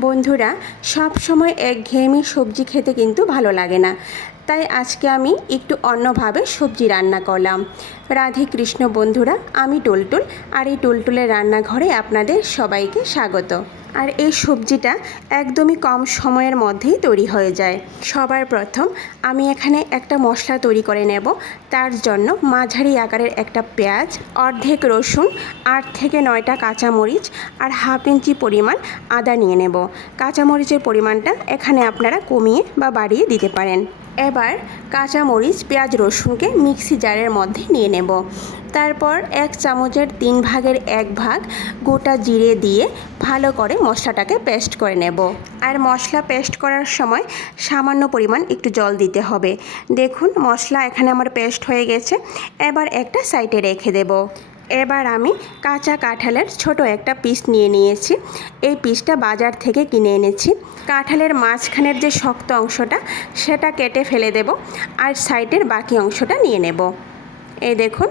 বন্ধুরা, সব সময় একঘেয়েমি সবজি খেতে কিন্তু ভালো লাগে না। তাই আজকে আমি একটু অন্যভাবে সবজি রান্না করলাম। রাধে কৃষ্ণ বন্ধুরা, আমি টুলটুল, আর এই টুলটুলের রান্নাঘরে আপনাদের সবাইকে স্বাগত। আর এই সবজিটা একদমই কম সময়ের মধ্যেই তৈরি হয়ে যায়। সবার প্রথম আমি এখানে একটা মশলা তৈরি করে নেব। তার জন্য মাঝারি আকারের একটা পেঁয়াজ, অর্ধেক রসুন, 8 থেকে 9টা কাঁচামরিচ আর হাফ ইঞ্চি পরিমাণ আদা নিয়ে নেব। কাঁচামরিচের পরিমাণটা এখানে আপনারা কমিয়ে বা বাড়িয়ে দিতে পারেন। এবার কাঁচামরিচ, পেঁয়াজ, রসুনকে মিক্সি জারের মধ্যে নিয়ে নেব। তারপর 1 চামচের 3 ভাগের 1 ভাগ গোটা জিরে দিয়ে ভালো করে মশলাটাকে পেস্ট করে নেব। আর মশলা পেস্ট করার সময় সামান্য পরিমাণ একটু জল দিতে হবে। দেখুন, মশলা এখানে আমার পেস্ট হয়ে গেছে। এবার একটা সাইডে রেখে দেব। এবার আমি কাঁচা কাঁঠালের ছোট একটা পিস নিয়ে নিয়েছি। এই পিসটা বাজার থেকে কিনে এনেছি। কাঁঠালের মাঝখানের যে শক্ত অংশটা সেটা কেটে ফেলে দেব, আর সাইডের বাকি অংশটা নিয়ে নেব। এই দেখুন,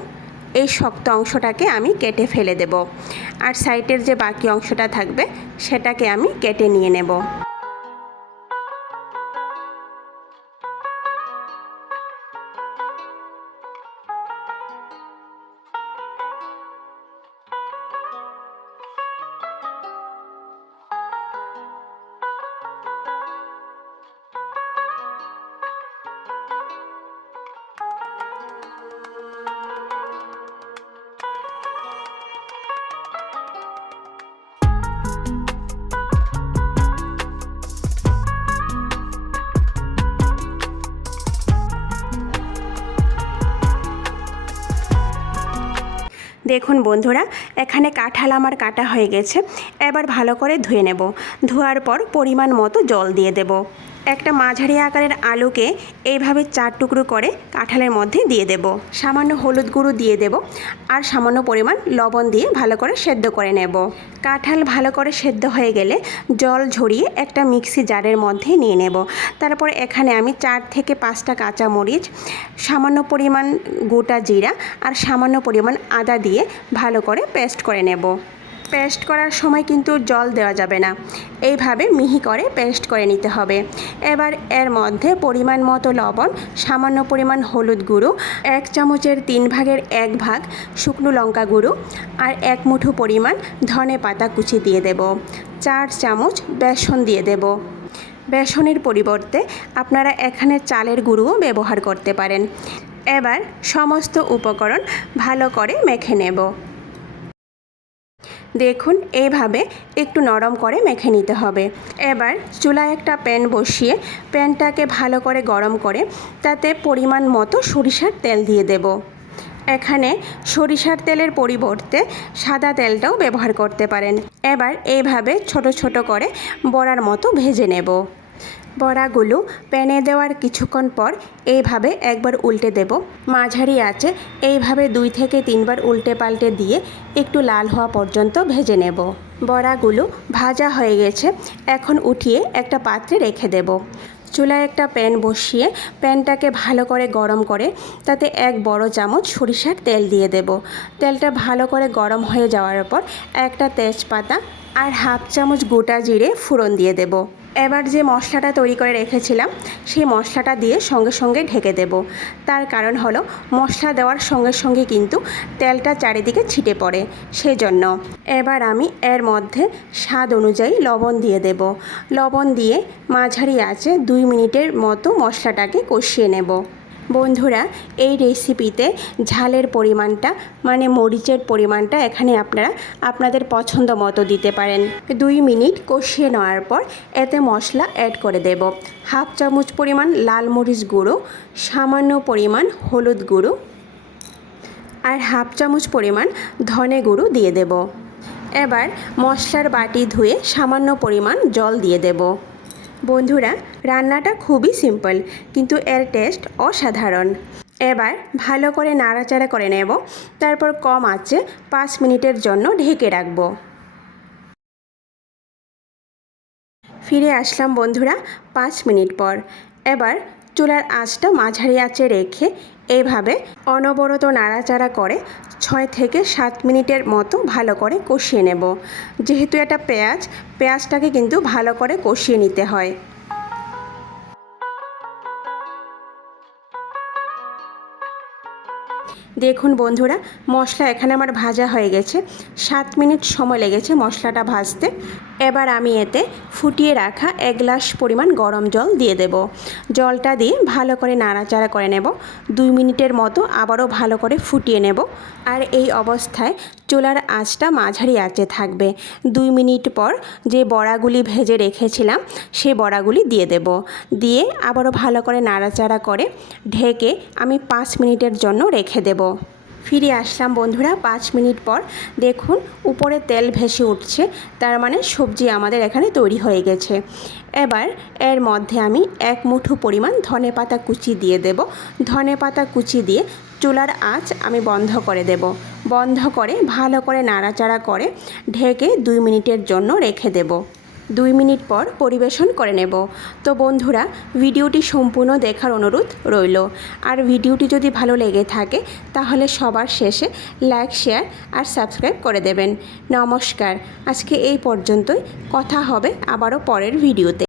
এই শক্ত অংশটাকে আমি কেটে ফেলে দেব, আর সাইডের যে বাকি অংশটা থাকবে সেটাকে আমি কেটে নিয়ে নেব। দেখুন বন্ধুরা, এখানে কাঁঠাল আমার কাটা হয়ে গেছে। এবার ভালো করে ধুয়ে নেব। ধোয়ার পর পরিমাণ মতো জল দিয়ে দেব। একটা মাঝারি আকারের আলুকে এইভাবে 4 টুকরো করে কাঁঠালের মধ্যে দিয়ে দেব। সামান্য হলুদ গুঁড়ো দিয়ে দেব, আর সামান্য পরিমাণ লবণ দিয়ে ভালো করে সেদ্ধ করে নেব। কাঁঠাল ভালো করে সেদ্ধ হয়ে গেলে জল ঝরিয়ে একটা মিক্সি জারের মধ্যে নিয়ে নেব। তারপর এখানে আমি 4 থেকে 5টা কাঁচামরিচ, সামান্য পরিমাণ গোটা জিরা আর সামান্য পরিমাণ আদা দিয়ে ভালো করে পেস্ট করে নেব। পেস্ট করার সময় কিন্তু জল দেওয়া যাবে না, এইভাবে মিহি করে পেস্ট করে নিতে হবে। এবার এর মধ্যে পরিমাণ মতো লবণ, সামান্য পরিমাণ হলুদ গুঁড়ো, 1 চামচের 3 ভাগের 1 ভাগ শুকনো লঙ্কা গুঁড়ো, আর 1 মুঠো পরিমাণ ধনে পাতা কুচি দিয়ে দেব। 4 চামচ বেসন দিয়ে দেব। বেসনের পরিবর্তে আপনারা এখানে চালের গুঁড়োও ব্যবহার করতে পারেন। এবার সমস্ত উপকরণ ভালো করে মেখে নেব। দেখুন, এইভাবে একটু নরম করে মেখে নিতে হবে। এবার চুলায় একটা প্যান বসিয়ে প্যানটাকে ভালো করে গরম করে তাতে পরিমাণ মতো সরিষার তেল দিয়ে দেব। এখানে সরিষার তেলের পরিবর্তে সাদা তেলটাও ব্যবহার করতে পারেন। এবার এইভাবে ছোট ছোট করে বড়ার মতো ভেজে নেব। বড়াগুলো প্যানে দেওয়ার কিছুক্ষণ পর এইভাবে একবার উল্টে দেব। মাঝারি আঁচে এইভাবে 2 থেকে 3 বার উল্টে পাল্টে দিয়ে একটু লাল হওয়া পর্যন্ত ভেজে নেব। বড়াগুলো ভাজা হয়ে গেছে। এখন উঠিয়ে একটা পাত্রে রেখে দেব। চুলায় একটা প্যান বসিয়ে প্যানটাকে ভালো করে গরম করে তাতে 1 বড় চামচ সরিষার তেল দিয়ে দেব। তেলটা ভালো করে গরম হয়ে যাওয়ার পর একটা তেজপাতা আর হাফ চামচ গোটা জিরে ফোড়ন দিয়ে দেব। এবার যে মশলাটা তৈরি করে রেখেছিলাম সেই মশলাটা দিয়ে সঙ্গে সঙ্গে ঢেকে দেব। তার কারণ হলো মশলা দেওয়ার সঙ্গে সঙ্গে কিন্তু তেলটা চারিদিকে ছিটে পড়ে, সেজন্য। এবার আমি এর মধ্যে স্বাদ অনুযায়ী লবণ দিয়ে দেব। লবণ দিয়ে মাঝারি আঁচে 2 মিনিটের মতো মশলাটাকে কষিয়ে নেব। বন্ধুরা, এই রেসিপিতে ঝালের পরিমাণটা মানে মরিচের পরিমাণটা এখানে আপনারা আপনাদের পছন্দ মতো দিতে পারেন। 2 মিনিট কষিয়ে নেওয়ার পর এতে মশলা অ্যাড করে দেব। হাফ চামচ পরিমাণ লাল মরিচ গুঁড়ো, সামান্য পরিমাণ হলুদ গুঁড়ো, আর হাফ চামচ পরিমাণ ধনে গুঁড়ো দিয়ে দেব। এবার মশলার বাটি ধুয়ে সামান্য পরিমাণ জল দিয়ে দেব। বন্ধুরা, রান্নাটা খুবই সিম্পল, কিন্তু এর টেস্ট অসাধারণ। এবার ভালো করে নাড়াচাড়া করে নেব। তারপর কম আঁচে 5 মিনিটের জন্য ঢেকে রাখব। ফিরে আসলাম বন্ধুরা 5 মিনিট পর। এবার চুলার আঁচটা মাঝারি আঁচে রেখে এইভাবে অনবরত নাড়াচাড়া করে 6 থেকে 7 মিনিটের মতো ভালো করে কষিয়ে নেব। যেহেতু এটা পেঁয়াজটাকে কিন্তু ভালো করে কষিয়ে নিতে হয়। দেখুন বন্ধুরা, মশলা এখানে আমার ভাজা হয়ে গেছে। 7 মিনিট সময় লেগেছে মশলাটা ভাজতে। এবার আমি এতে ফুটিয়ে রাখা 1 গ্লাস পরিমাণ গরম জল দিয়ে দেব। জলটা দিয়ে ভালো করে নাড়াচাড়া করে নেব। 2 মিনিটের মতো আবারও ভালো করে ফুটিয়ে নেব। আর এই অবস্থায় চুলার আঁচটা মাঝারি আঁচে থাকবে। 2 মিনিট পর যে বড়াগুলি ভেজে রেখেছিলাম সেই বড়াগুলি দিয়ে দেব। দিয়ে আবারও ভালো করে নাড়াচাড়া করে ঢেকে আমি 5 মিনিটের জন্য রেখে দেব। ফিরে আসলাম বন্ধুরা 5 মিনিট পর। দেখুন উপরে তেল ভেসে উঠছে, তার মানে সবজি আমাদের এখানে তৈরি হয়ে গেছে। এবার এর মধ্যে আমি 1 মুঠো পরিমাণ ধনেপাতা কুচি দিয়ে দেব। ধনেপাতা কুচি দিয়ে চুলার আঁচ আমি বন্ধ করে দেব। বন্ধ করে ভালো করে নাড়াচাড়া করে ঢেকে 2 মিনিটের জন্য রেখে দেব। 2 মিনিট পর পরিবেশন করে নেব। তো বন্ধুরা, ভিডিওটি সম্পূর্ণ দেখার অনুরোধ রইল। আর ভিডিওটি যদি ভালো লেগে থাকে তাহলে সবার শেষে লাইক, শেয়ার আর সাবস্ক্রাইব করে দেবেন। নমস্কার, আজকে এই পর্যন্তই। কথা হবে আবারও পরের ভিডিওতে।